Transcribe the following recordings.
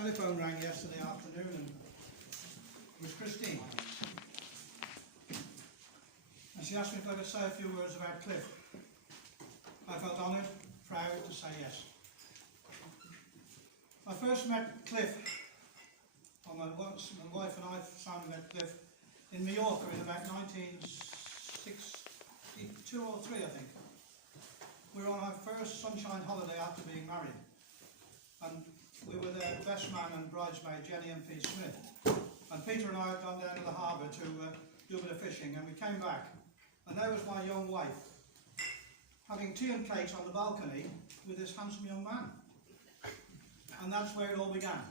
telephone rang yesterday afternoon and it was Christine. And she asked me if I could say a few words about Cliff. I felt honoured, proud to say yes. I first met Cliff, or my wife and I found met Cliff in Mallorca in about 1962 or 3, I think. We were on our first sunshine holiday after being married. And we were there, best man and bridesmaid Jenny and P. Smith. And Peter and I had gone down to the harbour to do a bit of fishing, and we came back. And there was my young wife, having tea and cakes on the balcony with this handsome young man. And that's where it all began.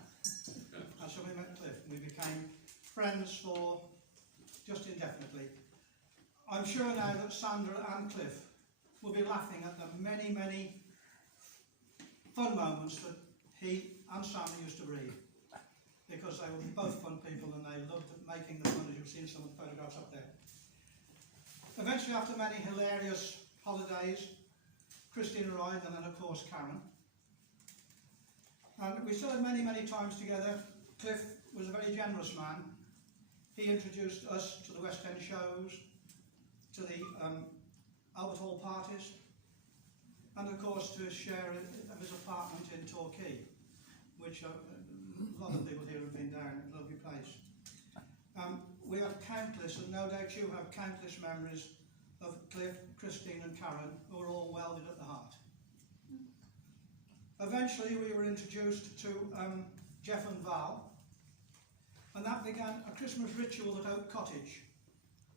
That's how we met Cliff. We became friends for just indefinitely. I'm sure now that Sandra and Cliff will be laughing at the many, many fun moments that he and Sandra used to breathe. Because they were both fun people and they loved making the fun, as you've seen some of the photographs up there. Eventually, after many hilarious holidays, Christine arrived, and then of course Karen. And we still had many, many times together. Cliff was a very generous man. He introduced us to the West End shows, to the Albert Hall parties, and of course to share his apartment in Torquay, which a lot of people here have been down, a lovely place. We have countless, and no doubt you have countless memories of Cliff, Christine and Karen, who are all welded at the heart. Eventually we were introduced to Jeff and Val, and that began a Christmas ritual at Oak Cottage,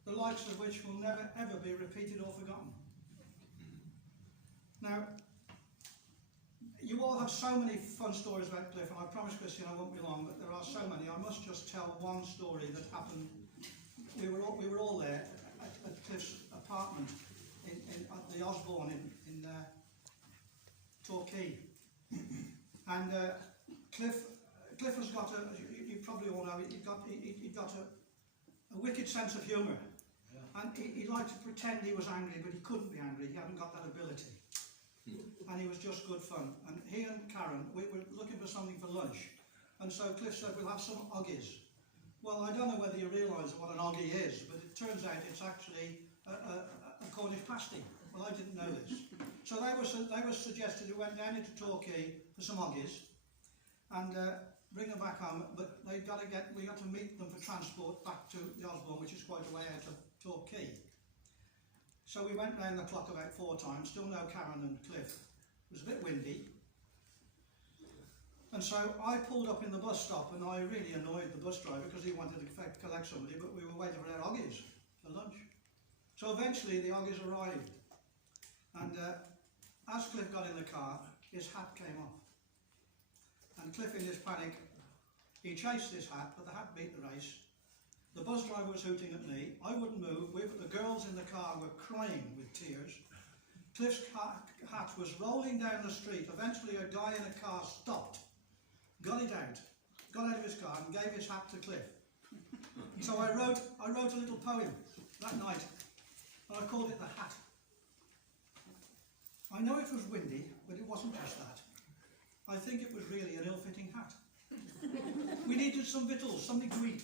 the likes of which will never ever be repeated or forgotten. Now, you all have so many fun stories about Cliff, and I promise, Christian, I won't be long, but there are so many. I must just tell one story that happened. We were all there at Cliff's apartment at the Osborne in Torquay. And Cliff has got you probably all know, he got a wicked sense of humour. Yeah. And he liked to pretend he was angry, but he couldn't be angry, he hadn't got that ability. And he was just good fun. And he and Karen, we were looking for something for lunch. And so Cliff said, we'll have some oggies. Well, I don't know whether you realise what an oggie is, but it turns out it's actually a Cornish pasty. Well, I didn't know this. So they were suggested we went down into Torquay for some oggies and bring them back home, but we got to meet them for transport back to the Osborne, which is quite a way out of Torquay. So we went round the clock about 4 times, still no Karen and Cliff. It was a bit windy. And so I pulled up in the bus stop, and I really annoyed the bus driver because he wanted to collect somebody, but we were waiting for our oggies for lunch. So eventually the oggies arrived. And as Cliff got in the car, his hat came off. And Cliff, in his panic, he chased his hat, but the hat beat the race. The bus driver was hooting at me. I wouldn't move. The girls in the car were crying with tears. Cliff's hat was rolling down the street. Eventually a guy in a car stopped, got it out, got out of his car and gave his hat to Cliff. So I wrote a little poem that night, and I called it The Hat. I know it was windy, but it wasn't just that. I think it was really an ill-fitting hat. We needed some victuals, something to eat.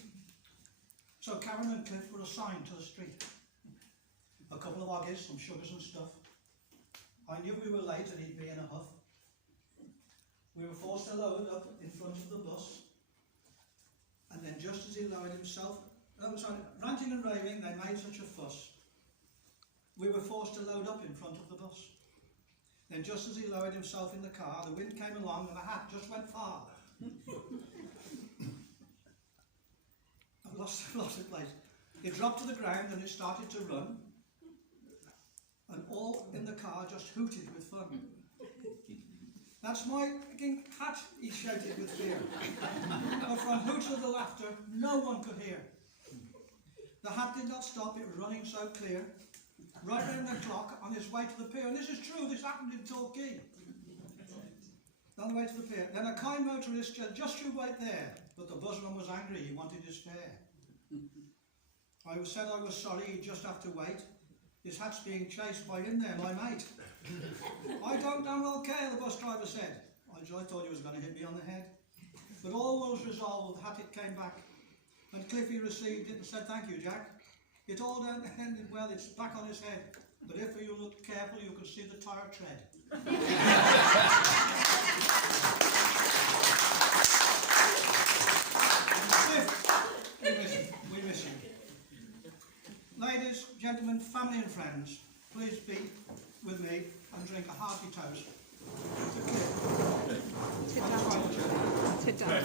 So Karen and Cliff were assigned to the street. A couple of oggies, some sugars and stuff. I knew we were late and he'd be in a huff. We were forced to load up in front of the bus. And then just as he lowered himself, ranting and raving, they made such a fuss. We were forced to load up in front of the bus. Then just as he lowered himself in the car, the wind came along and the hat just went far. I've lost the place. It dropped to the ground and it started to run. And all in the car just hooted with fun. That's my fucking hat, he shouted with fear. But from hoots of the laughter, no one could hear. The hat did not stop, it was running so clear. Right round the clock on his way to the pier. And this is true, this happened in Torquay. On the way to the pier. Then a kind motorist said, just you wait there. But the busman was angry, he wanted his fare. I said I was sorry, he'd just have to wait. His hat's being chased by in there, my mate. I don't damn well care, the bus driver said. I thought he was going to hit me on the head. But all was resolved, the hatchet came back, and Cliffy received it and said, "Thank you, Jack." It all ended well, it's back on his head, but if you look careful, you can see the tyre tread. Cliff, we miss you. Ladies, gentlemen, family and friends, please be with me and drink a hearty toast to Cliff. To Dad.